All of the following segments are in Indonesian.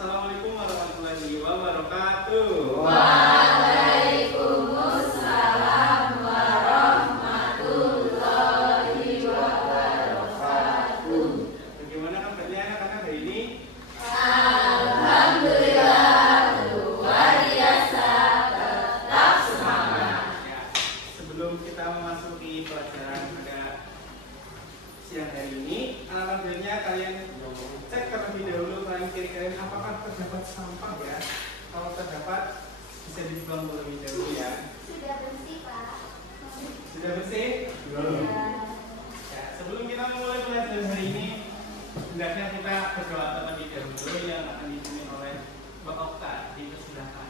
Assalamualaikum warahmatullahi wabarakatuh. Waalaikumsalam warahmatullahi wabarakatuh. Bagaimana kabarnya anak-anak hari ini? Alhamdulillah luar biasa, tetap semangat. Ya, sebelum kita memasuki pelajaran pada siang hari ini, alhamdulillah kalian cek terlebih dahulu kanan kiri kalian apakah terdapat sampah ya. Kalau terdapat bisa dibuang terlebih dahulu ya. Sudah bersih, Pak. Sudah bersih? Belum. Ya, sebelum kita memulai pelajaran hari ini, hendaknya kita berdoa terlebih dahulu yang akan dipimpin oleh Mbak Okta. Dipersilakan.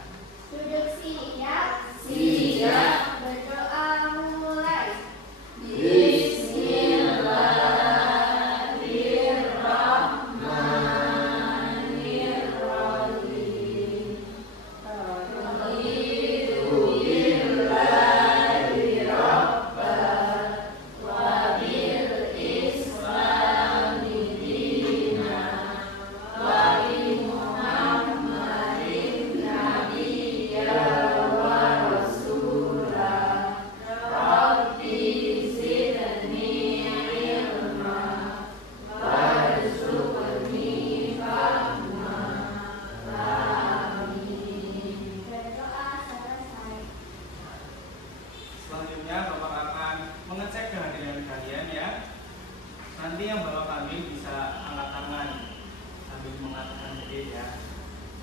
Duduk siap. Siap. Berdoa mulai. Berdoa selesai. Selanjutnya Bapak akan mengecek kehadiran kalian ya. Nanti yang Bapak panggil bisa angkat tangan sambil mengatakan sedikit ya.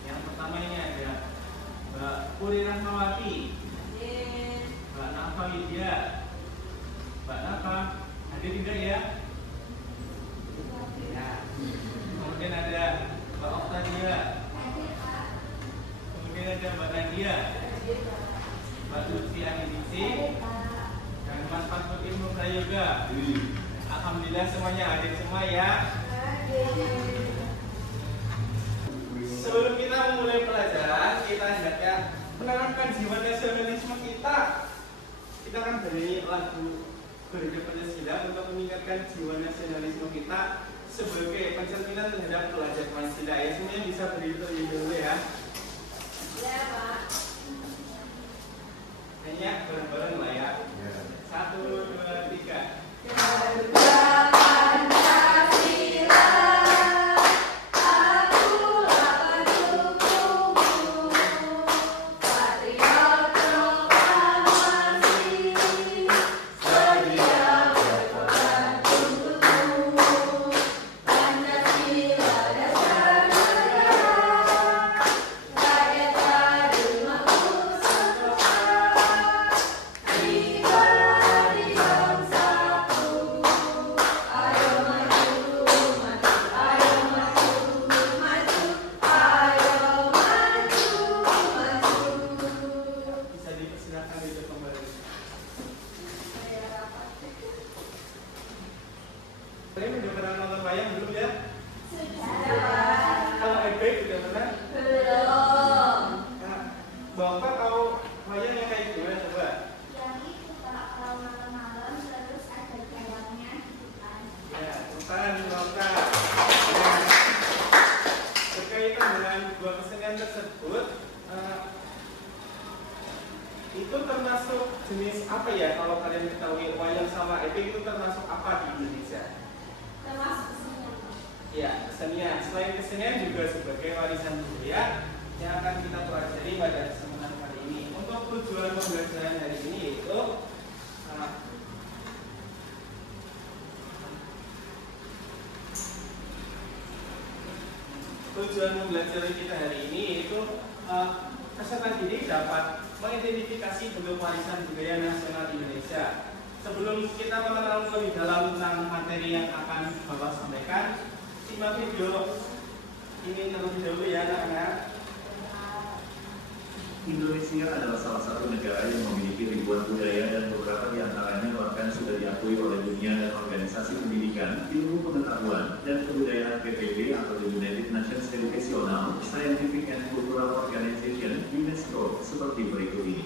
Yang pertama ini ada Mbak Puri Rahmawati, Mbak Nafa Widya, Mbak Nafa hadir tidak ya? Ya. Kemudian ada Mbak Oktadia, Hadir, Pak. kemudian ada Mbak Nadia, Mbak Lutfi Adinisi, Hadir, Pak. dan Mas Fatul Ilmu Prayoga. Alhamdulillah semuanya hadir semua ya. Sebelum kita memulai pelajaran, kita hendaknya menanamkan jiwa nasionalisme kita. Kita akan bernyanyi lagu Garuda Pancasila untuk meningkatkan jiwa nasionalisme kita sebagai pencerminan terhadap pelajar Pancasila. Ya, semuanya bisa berdiri terlebih dahulu ya. Ya, Pak. Nyanyi bareng-bareng lah ya. 1, 2, 3. Garuda Pancasila, akulah pendukungmu, patriot proklamasi, sedia berkorban untukmu. Pancasila dasar negara, rakyat padu mampu sentosa, pribadi yang satu. Ayo maju, maju, ayo maju, maju, ayo maju, maju. Bisa dipersilakan duduk kembali. Kalian udah pernah nonton wayang belum ya? Sudah. Kalau Ebek udah pernah? Belum. Nah, Bapak tahu wayang yang kayak gimana coba? Yang itu, Pak, kalau malam-malam terus ada jalannya gitu kan. Ya, bukan Bapak. Nah, berkaitan dengan dua kesenian tersebut, itu termasuk jenis apa ya? Kalau kalian ketahui wayang sama Ebek itu termasuk apa di Indonesia? Termasuk semuanya. Ya, kesenian. Selain kesenian juga sebagai warisan budaya yang akan kita pelajari pada kesempatan kali ini. Untuk tujuan pembelajaran hari ini yaitu tujuan pembelajaran kita hari ini yaitu peserta didik dapat mengidentifikasi bentuk warisan budaya nasional Indonesia. Sebelum kita mengenal lebih dalam tentang materi yang akan Bapak sampaikan, simak video ini terlebih dahulu ya anak-anak. Indonesia adalah salah satu negara yang memiliki ribuan budaya dan beberapa di antaranya bahkan sudah diakui oleh dunia dan organisasi pendidikan, ilmu pengetahuan, dan kebudayaan PBB atau the United Nations Educational, Scientific and Cultural Organization UNESCO seperti berikut ini.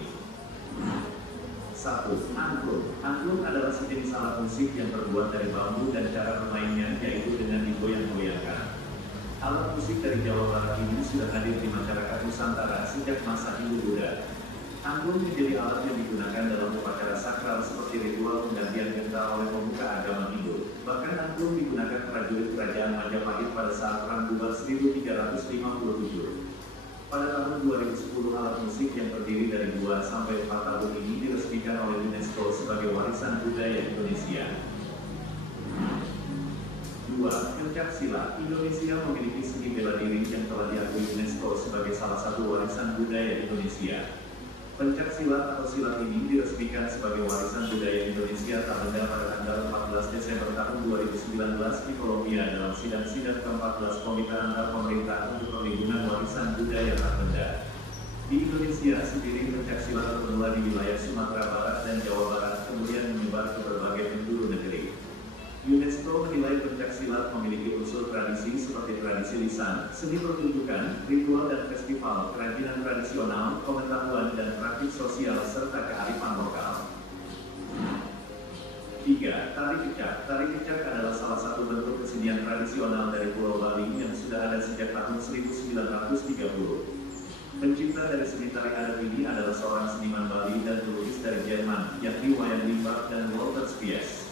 1. Angklung. Angklung adalah sejenis alat musik yang terbuat dari bambu dan cara bermainnya yaitu dengan digoyang-goyangkan. Alat musik dari Jawa Barat ini sudah hadir di masyarakat Nusantara sejak masa Hindu-Buddha. Angklung menjadi alat yang digunakan dalam upacara sakral seperti ritual penggantian genta oleh pemuka agama Hindu. Bahkan angklung digunakan prajurit kerajaan Majapahit pada saat Perang Bubar 1357. Pada tahun 2010, alat musik yang terdiri dari 2 sampai 4 tahun ini diresmikan oleh UNESCO sebagai warisan budaya Indonesia. 2. Pencak silat. Indonesia memiliki seni bela diri yang telah diakui UNESCO sebagai salah satu warisan budaya Indonesia. Pencak silat atau silat ini diresmikan sebagai warisan budaya Indonesia tak benda pada tanggal 14 Desember tahun 2019 di Kolombia dalam sidang-sidang ke-14 Komite Antar Pemerintah untuk Perlindungan Warisan Budaya tak benda. Di Indonesia sendiri, pencak silat bermula di wilayah Sumatera Barat dan Jawa Barat, kemudian menyebar ke berbagai penjuru negeri. UNESCO menilai pencak silat memiliki unsur tradisi seperti tradisi lisan, seni pertunjukan, ritual dan festival, kerajinan tradisional, pengetahuan dan praktik sosial serta kearifan lokal. 3. Tari kecak. Tari kecak adalah salah satu bentuk kesenian tradisional dari Pulau Bali yang sudah ada sejak tahun 1930. Pencipta dari seni tari adat ini adalah seorang seniman Bali dan pelukis dari Jerman, yakni Wayan Limbach dan Walter Spies.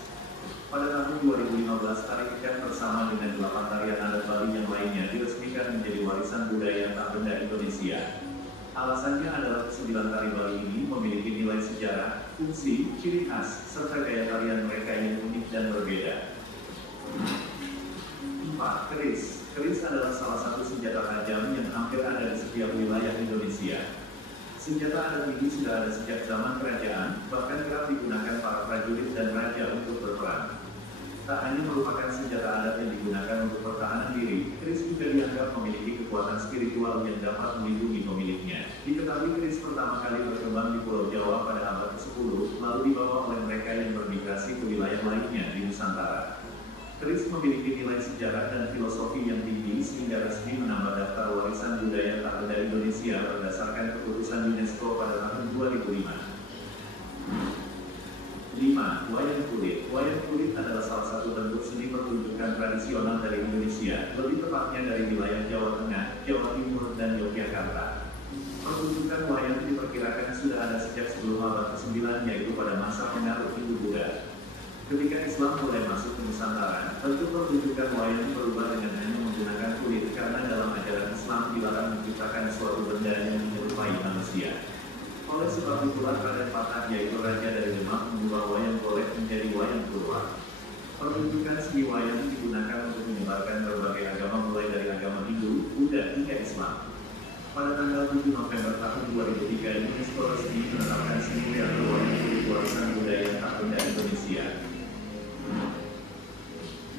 Pada tahun 2015, tari kecak bersama dengan 8 tarian adat Bali yang lainnya diresmikan menjadi warisan budaya tak benda Indonesia. Alasannya adalah ke-9 tari Bali ini memiliki nilai sejarah, fungsi, ciri khas, serta gaya tarian mereka yang unik dan berbeda. 4. Keris. Keris adalah salah satu senjata tajam yang hampir ada di setiap wilayah Indonesia. Senjata adat ini sudah ada sejak zaman kerajaan, bahkan kerap digunakan para prajurit dan raja untuk berperang. Tak hanya merupakan senjata adat yang digunakan untuk pertahanan diri, keris juga dianggap memiliki kekuatan spiritual yang dapat melindungi pemiliknya. Diketahui keris pertama kali berkembang di Pulau Jawa pada abad ke-10, lalu dibawa oleh mereka yang bermigrasi ke wilayah lainnya di Nusantara. Keris memiliki nilai sejarah dan filosofi yang tinggi sehingga resmi menambah daftar warisan budaya tak benda Indonesia berdasarkan keputusan UNESCO pada tahun 2005. 5. Wayang kulit. Wayang kulit adalah salah satu bentuk seni pertunjukan tradisional dari Indonesia, lebih tepatnya dari wilayah Jawa Tengah, Jawa Timur, dan Yogyakarta. Pertunjukan wayang diperkirakan sudah ada sejak sebelum abad ke-9, yaitu pada masa pengaruh Hindu-Buddha. Ketika Islam mulai masuk ke Nusantara, bentuk pertunjukan wayang berubah dengan hanya menggunakan kulit karena dalam ajaran Islam dilarang menciptakan suatu benda yang menyerupai manusia. Oleh sebab itulah Raden Patah, yaitu raja dari Demak, mengubah wayang golek menjadi wayang keluar. Pertunjukan seni wayang digunakan untuk menyebarkan berbagai agama mulai dari agama Hindu, Buddha hingga Islam. Pada tanggal 7 November tahun 2003, UNESCO resmi menetapkan seni atau wayang kulit warisan budaya tak benda Indonesia.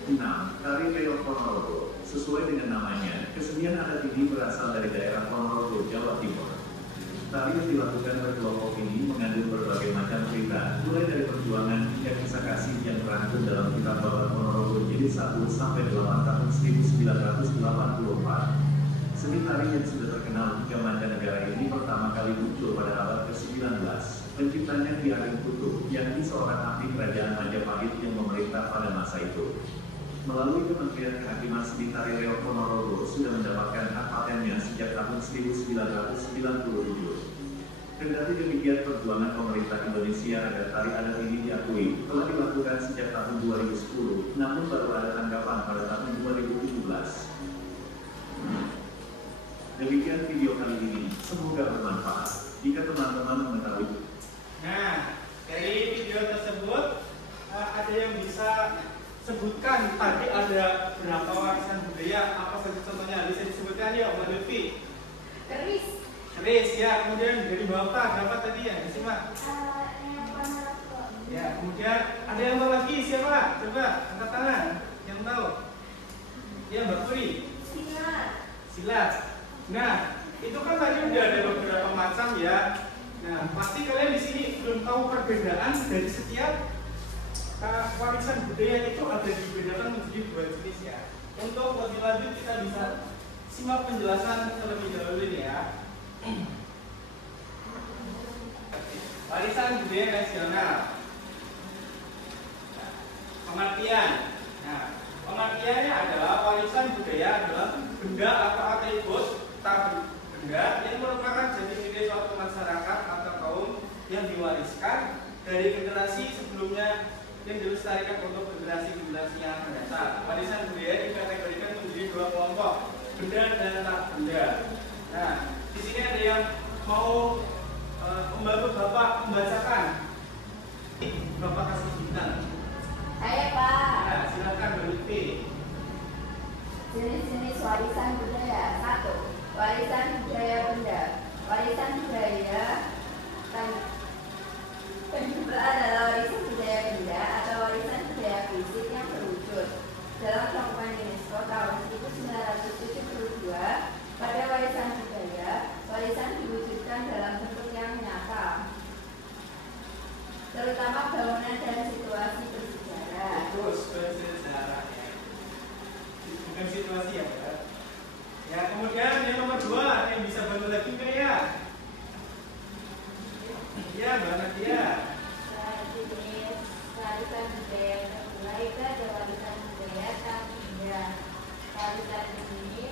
6. Tari Reog Ponorogo. Sesuai dengan namanya, kesenian adat ini berasal dari daerah Ponorogo, Jawa Timur. Tari yang dilakukan oleh kelompok ini mengandung berbagai macam cerita, mulai dari perjuangan hingga kisah kasih yang terangkum dalam kitab Babat Ponorogo Jilid 1 sampai 8 tahun 1984. Seni tari yang sudah terkenal hingga mancanegara ini pertama kali muncul pada abad ke-19. Penciptanya Ki Ageng Kutu, yakni seorang ahli kerajaan Majapahit yang memerintah pada masa itu. Melalui Kementerian Kehakiman Seni Tari Reog Ponorogo sudah mendapatkan hak patennya sejak tahun 1997. Kendati demikian, perjuangan pemerintah Indonesia agar tari adat ini diakui telah dilakukan sejak tahun 2010, namun baru ada tanggapan pada tahun 2017. Demikian video kali ini, semoga bermanfaat. Jika teman-teman mengetahui. Nah, dari video tersebut ada yang bisa sebutkan tadi ada berapa warisan budaya, apa saja contohnya bisa disebutkan ya Mbak Lutfi? Keris ya, kemudian dari Bapak berapa tadi ya disimak? Ya, kemudian ada yang tahu lagi siapa? Coba angkat tangan yang tahu. Ya Mbak Puri. Silat. Nah, itu kan tadi udah ada beberapa macam ya. Nah, pasti kalian di sini belum tahu perbedaan dari setiap warisan budaya itu ada dibedakan menjadi 2 jenis ya. Untuk lebih lanjut kita bisa simak penjelasan terlebih dahulu ini ya. Warisan budaya nasional. Pengertian. Nah, pengertiannya adalah warisan budaya adalah benda atau atribut tak benda yang merupakan jati diri suatu masyarakat atau kaum yang diwariskan dari generasi sebelumnya yang dilestarikan untuk generasi-generasi yang akan datang. Warisan budaya dikategorikan menjadi dua kelompok, benda dan tak benda. Nah, di sini ada yang mau membantu Bapak membacakan. Bapak kasih bintang. Saya Pak. Nah, silakan Mbak Lutfi. Jenis-jenis warisan budaya. 1. Warisan budaya benda. Warisan budaya benda adalah warisan budaya benda atau warisan budaya fisik yang berwujud. Dalam dokumen UNESCO tahun 1972, pada warisan budaya, warisan diwujudkan dalam bentuk yang nyata, terutama bangunan dan situasi bersejarah. Terus bersejarah ya. Bukan situasi ya, Pak. Ya, kemudian yang nomor 2, yang bisa bantu lagi nggak ya? Iya, Mbak Nadia. Jenis warisan budaya terpulai itu ada warisan budaya tak benda. Warisan ini,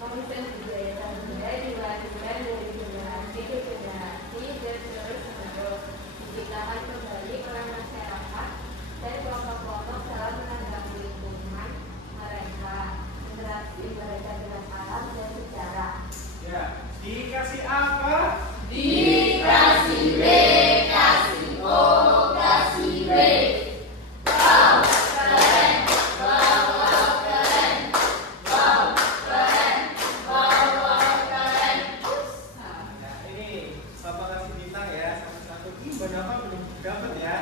warisan budaya tak benda diwariskan dari generasi ke generasi dan terus menerus diciptakan kembali oleh masyarakat dan kelompok-kelompok dalam menanggapi lingkungan mereka, interaksi mereka dengan alam dan sejarah. Ya, dikasih apa? Dikasih B, kasih O, kasih B. Wow, keren. Wow, wow, keren. Wow, keren. Wow, wow, keren. Nah, ini Bapak kasih bintang ya, satu-satu. Berapa belum dapat ya?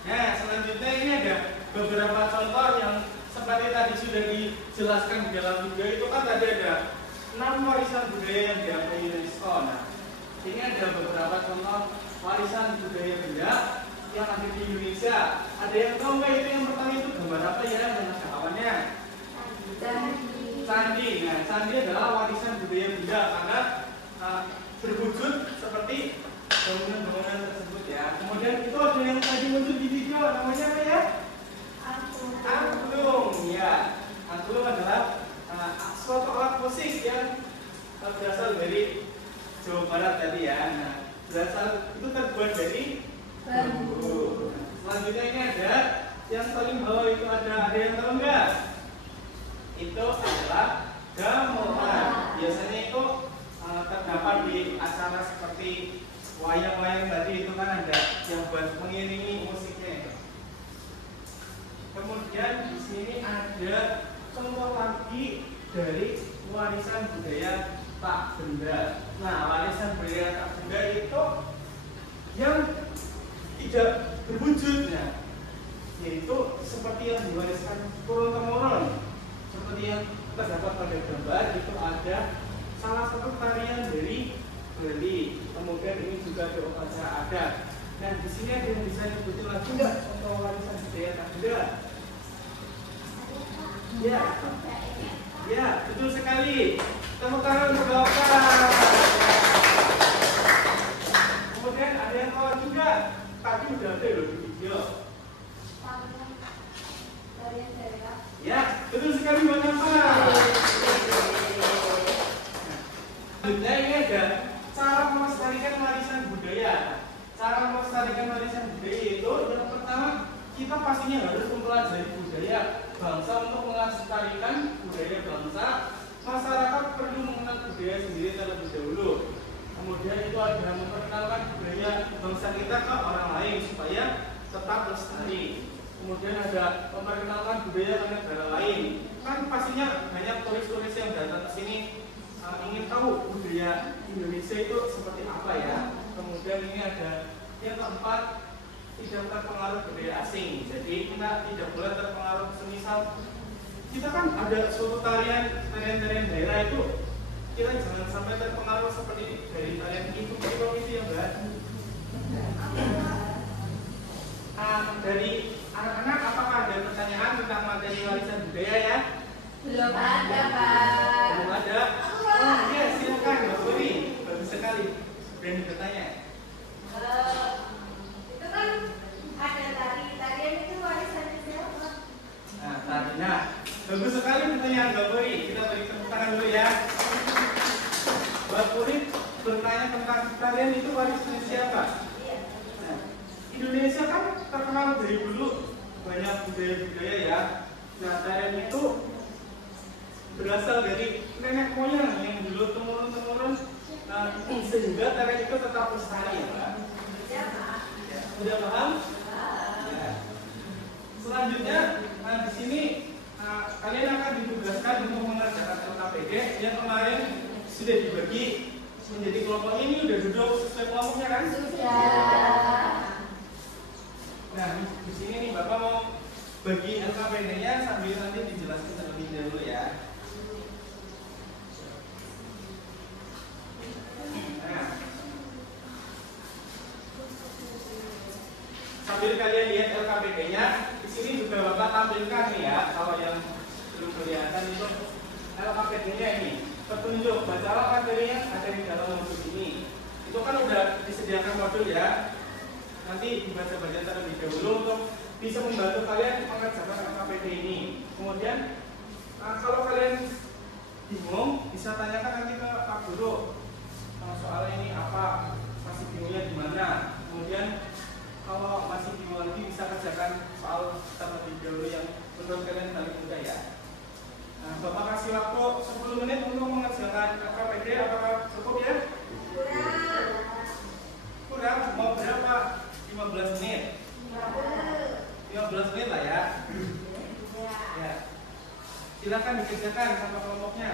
Nah, selanjutnya ini ada beberapa contoh yang seperti tadi sudah dijelaskan di dalam video. Itu kan tadi ada 6 warisan budaya yang diakui UNESCO. Nah, ini ada beberapa contoh warisan budaya benda yang ada di Indonesia. Ada yang tahu nggak itu yang pertama itu gambar apa ya? Yang ada awannya? Candi. Nah, candi adalah warisan budaya benda karena berwujud seperti bangunan-bangunan tersebut ya. Kemudian itu ada yang tadi muncul di video, namanya apa ya? Angklung. Ya, angklung adalah suatu alat musik yang berasal dari Jawa Barat tadi ya. Nah, berasal itu terbuat dari bambu. Selanjutnya ini ada yang paling bawah itu ada yang tahu nggak? Itu adalah gamelan. Biasanya itu terdapat di acara seperti wayang-wayang tadi, itu kan ada yang buat mengiringi musiknya. Kemudian di sini ada contoh lagi dari warisan budaya tak benda. Nah, warisan budaya tak benda itu yang tidak berwujudnya, yaitu seperti yang diwariskan turun temurun, seperti yang terdapat pada gambar. Itu ada salah satu tarian dari Bali. Kemudian ini juga ada upacara adat. Nah, di sini ada yang bisa nyebutin lagi nggak contoh warisan budaya tak benda? Ya, ya, betul sekali. Tepuk tangan untuk Bapak. Kemudian ada yang tahu juga, tadi udah ada loh di video. Ya, betul sekali Bapak. Selanjutnya ini ada cara melestarikan warisan budaya. Cara melestarikan warisan budaya itu yang pertama, kita pastinya harus mempelajari budaya bangsa. Untuk melestarikan budaya bangsa, masyarakat perlu mengenal budaya sendiri terlebih dahulu. Kemudian itu ada memperkenalkan budaya bangsa kita ke orang lain supaya tetap lestari. Kemudian ada memperkenalkan budaya ke negara lain. Kan pastinya banyak turis-turis yang datang ke sini ingin tahu budaya Indonesia itu seperti apa ya. Kemudian ini ada yang keempat, tidak terpengaruh budaya asing. Jadi kita tidak boleh terpengaruh. Semisal kita kan ada suatu tarian daerah itu, kita jangan sampai terpengaruh seperti dari tarian itu ya Mbak. Dari anak-anak, apakah ada pertanyaan tentang materi warisan budaya ya? Belum ada, Pak. Belum ada? Oh iya, silakan Mbak Puri. Bagus sekali. Berani bertanya. Itu kan Bagus sekali pertanyaan Mbak Puri. Kita beri tepuk tangan dulu ya. Mbak Puri bertanya tentang kalian itu warisan siapa? Nah, Indonesia kan terkenal dari dulu banyak budaya-budaya ya. Nah, kalian itu berasal dari nenek moyang yang dulu temurun-temurun, sehingga tarian itu tetap lestari ya Pak. Sudah paham? Ya. Selanjutnya, di sini kalian akan ditugaskan untuk mengerjakan LKPD yang kemarin sudah dibagi menjadi kelompok. Ini udah duduk sesuai kelompoknya kan? Sudah. Nah, di sini nih Bapak mau bagi LKPD-nya sambil nanti dijelaskan terlebih dahulu ya. Nah, sambil kalian lihat LKPD-nya, di sini juga Bapak tampilkan nih ya. Kalau yang belum kelihatan itu LKPD-nya ini. Petunjuk bacalah materinya ada di dalam modul ini. Itu kan udah disediakan modul ya. Nanti dibaca-baca terlebih dahulu untuk bisa membantu kalian mengerjakan LKPD ini. Kemudian kalau kalian bingung bisa tanyakan nanti ke Pak Guru. Soal ini apa, masih bingungnya di mana. Kemudian kalau masih bingung lagi bisa kerjakan soal terlebih dahulu yang menurut kalian paling mudah ya. Nah, Bapak kasih waktu 10 menit untuk mengerjakan LKPD. Apakah cukup ya? Kurang? Mau berapa? 15 menit? 15 menit lah ya. Ya. Silakan dikerjakan sama kelompoknya.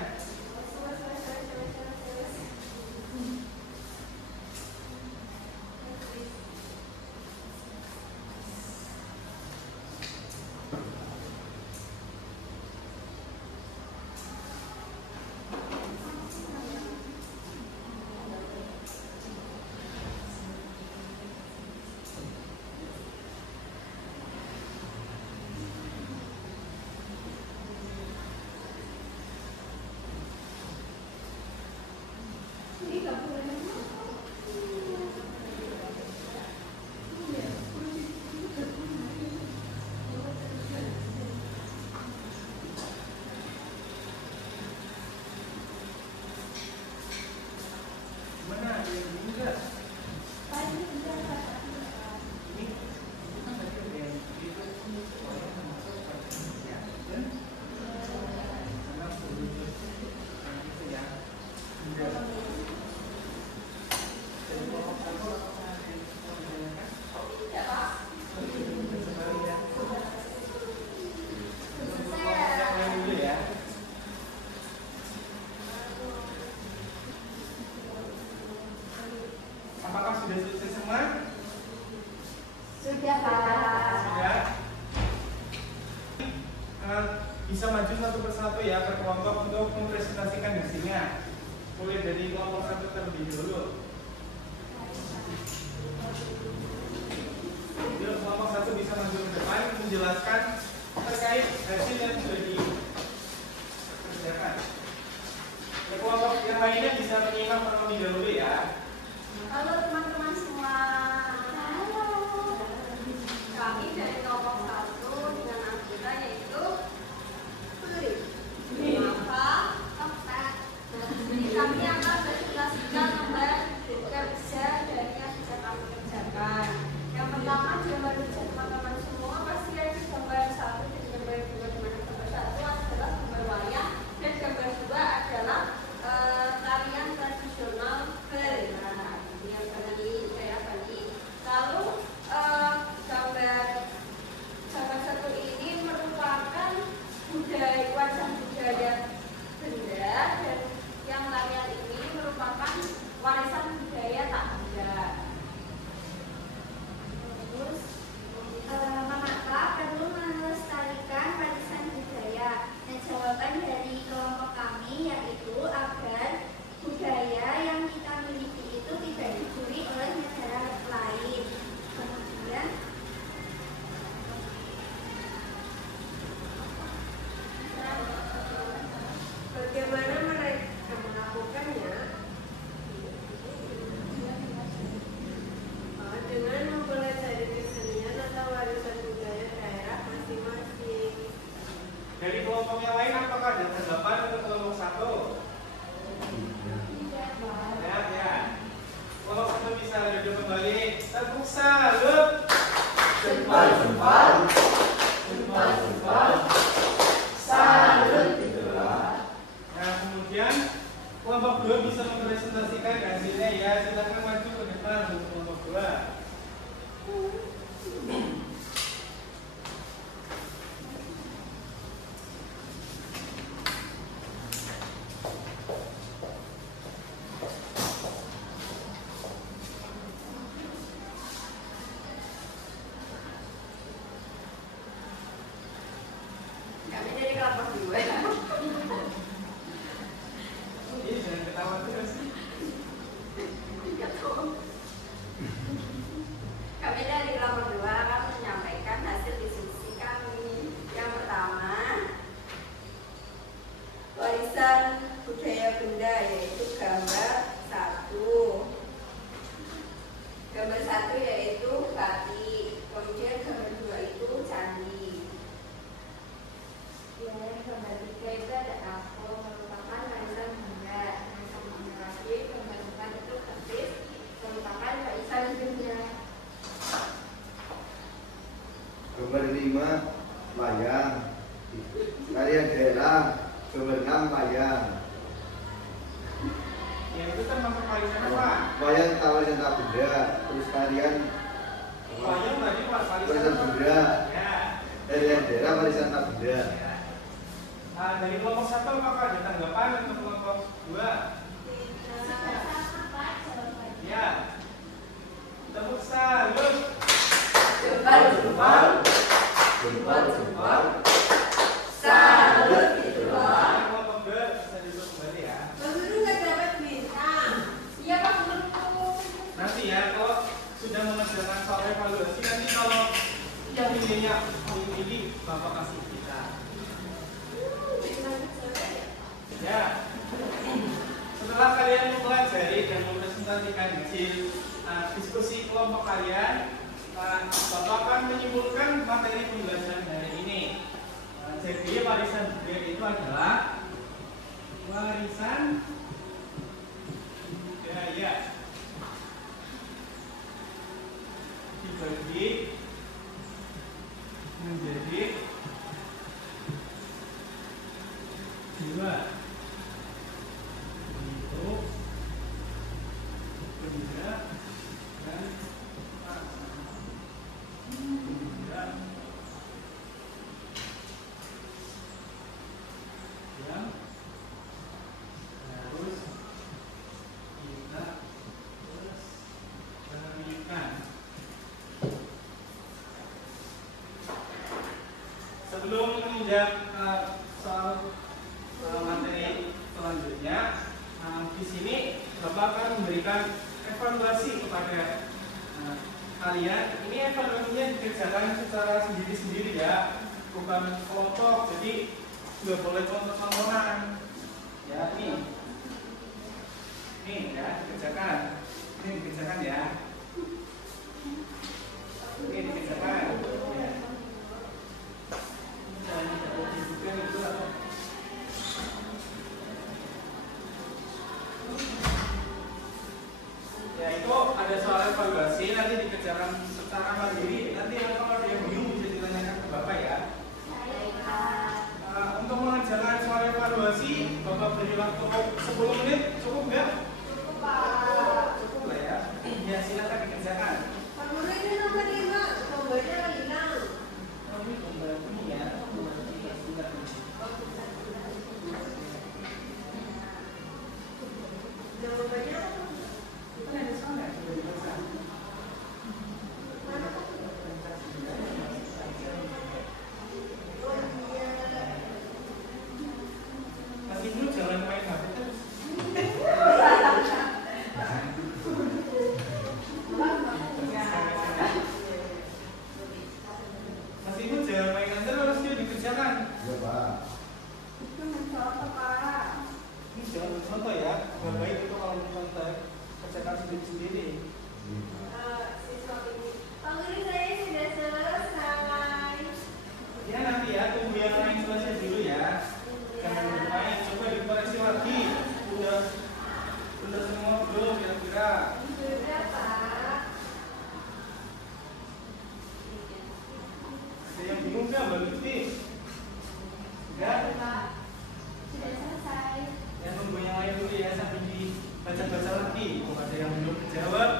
Bisa maju satu persatu ya per kelompok untuk mempresentasikan hasilnya. Mulai dari kelompok satu terlebih dulu. Jadi kelompok satu bisa maju ke depan menjelaskan terkait hasil yang sudah dikerjakan. Kelompok yang lainnya bisa menyimak terlebih dahulu ya. Halo teman-teman semua. Kami dari kelompok 1 dengan anggota yaitu maka tempat. Jadi kami akan presentasikan lembar kerja dari yang bisa kami kerjakan. Yang pertama gambar kerja teman-teman semua pasti ada gambar 1 dan gambar 2 dimana gambar 1 Nah, kemudian kelompok 2 bisa mempresentasikan hasilnya ya. Silakan maju ke depan untuk kelompok 2. Kami dari kelompok 2. Ini jangan ketawa terus. Kami dari kelompok 2 akan menyampaikan hasil diskusi kami. Yang pertama, warisan budaya benda, yaitu gambar 1. Gambar 1 yaitu batik, kemudian gambar 2 itu candi. Kemudian gambar 3 itu ada apel, merupakan warisan benda. Yang kemudian lagi gambar 4 itu keris, merupakan warisan dunia. Gambar 5 wayang, tarian daerah. Gambar 6 wayang. Ya itu kan masuk warisan apa? Wayang warisan tak benda, terus tarian Wayang tadi warisan warisan benda, Ya. tarian daerah warisan tak benda. Ya. Nah, dari kelompok 1 apakah ada tanggapan untuk kelompok 2? Ya. Tepuk salut. Jempol. Salut gitu loh. Kelompok 2 bisa duduk kembali ya. Bang Guru nggak dapat bintang. Iya Pak Guru. Nanti ya kalau sudah mengerjakan soal evaluasi, nanti kalau yang nilainya memilih Bapak kasih kita. Ya. Setelah kalian mempelajari dan mempresentasikan hasil diskusi kelompok kalian, Bapak akan menyimpulkan materi pembelajaran hari ini. Jadi warisan budaya itu adalah warisan budaya dibagi menjadi 2, yaitu benda dan benda yang harus kita lestarikan. Sebelum menginjak soal materi selanjutnya, di sini Bapak akan memberikan evaluasi kepada kalian. Ini evaluasinya dikerjakan secara sendiri-sendiri ya, bukan kelompok. Jadi nggak boleh kelompok-kelompokan. Ya nih ya dikerjakan. Ini dikerjakan ya. Ini dikerjakan. Ya. Jangan diketahui juga itu apa? Ya itu ada soal evaluasi, nanti dikerjakan secara mandiri. Nanti kalau ada yang bingung bisa ditanyakan ke Bapak ya. Untuk mengerjakan soal evaluasi, Bapak beri waktu 10 menit, cukup nggak? Cukup Pak. Cukup lah ya. Ya silakan dikerjakan. Pak Guru ini nomor 5, nomornya hilang. Oh, ini gambar ini ya. Jawabannya Kan ada soal nggak? Mas Ibnu jangan main HP terus. Mas Ibnu jangan mainan terus, dia dikerjakan. Ya Pak. itu mencontoh Pak. Ini jangan mencontoh ya. Nggak baik itu kalau mencontoh. Kerjakan sendiri-sendiri. Siswa ini. Pak Guru saya sudah selesai. Ya nanti ya, tunggu yang lain selesai dulu ya. Jangan bermain, coba dikoreksi lagi. Udah semua belum kira-kira? Sudah Pak. Bingung nggak Mbak Lutfi? Enggak? Sudah selesai. Ya tunggu yang lain dulu ya sambil dibaca-baca lagi. Kalau ada yang belum dijawab.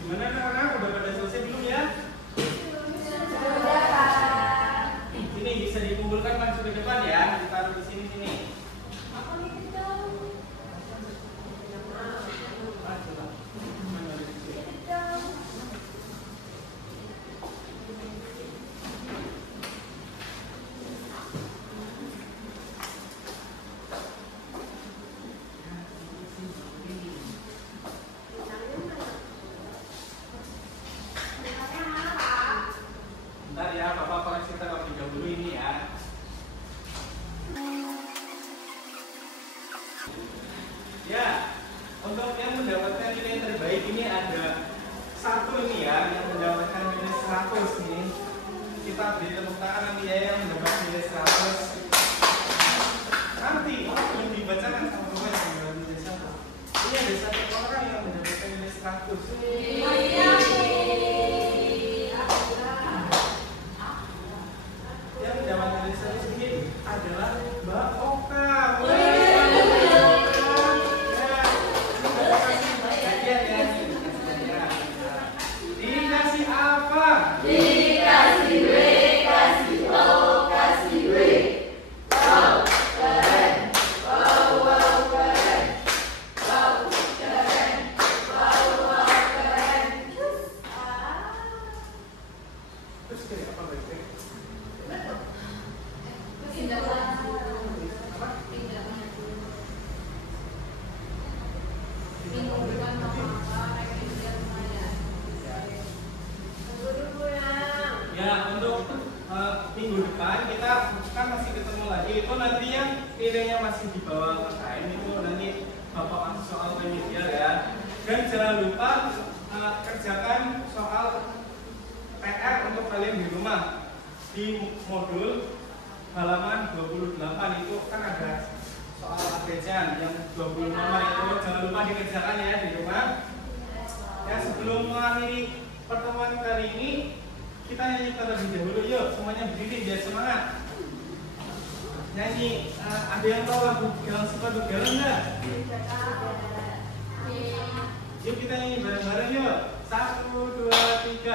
Gimana anak-anak? Udah pada selesai belum ya? Sudah, Pak. Ini bisa dikumpulkan langsung ke depan ya. Ditaruh di sini. Apa itu dong? Ah, coba. Mana ada di sini? Itu dong. Bentarnya mana, Pak? Bentar ya, Bapak koreksi terlebih dahulu ini ya. Ya, untuk yang mendapatkan nilai terbaik ini ada satu ini ya, yang mendapatkan nilai 100 nih. Kita beri tepuk tangan nanti ya yang mendapatkan nilai 100. Nanti yang dibacakan sama Bapak yang mendapatkan nilai 100. Ini ada satu orang yang mendapatkan nilai 100. Yang mendapatkan nilai 100 ini adalah Mbak Oka. Dikasih apa? Dikasih W, kasih O, kasih W. Wow, keren. Wow, keren. Wow, keren. Wow, keren. Terus kayak apa baik-baik? Ya, untuk minggu depan kita kan masih ketemu lagi. Itu nanti yang nilainya masih di bawah KKM itu nanti Bapak kasih soal remedial ya. Dan jangan lupa kerjakan soal PR untuk kalian di rumah. Di modul halaman 28 itu kan ada soal abjad yang 20 nomor itu jangan lupa dikerjakan ya di rumah. Ya, sebelum mengakhiri pertemuan kali ini kita nyanyi terlebih dahulu yuk, semuanya berdiri biar semangat. Nyanyi, ada yang tahu lagu Galang Sepatu Galang nggak? Yuk kita nyanyi bareng-bareng yuk. 1, 2, 3.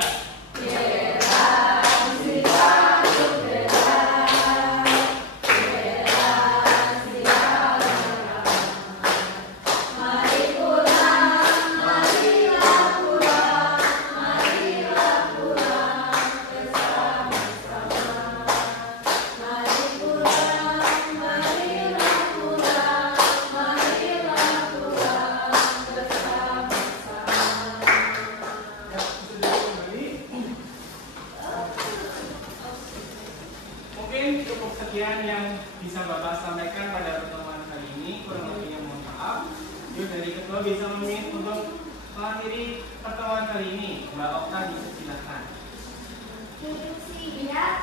Ya, sudah kembali. Mungkin cukup sekian yang bisa Bapak sampaikan pada pertemuan kali ini. Kurang lebihnya mohon maaf. Yuk dari ketua bisa memilih untuk mengakhiri pertemuan kali ini. Mbak Okta dipersilakan. Siap.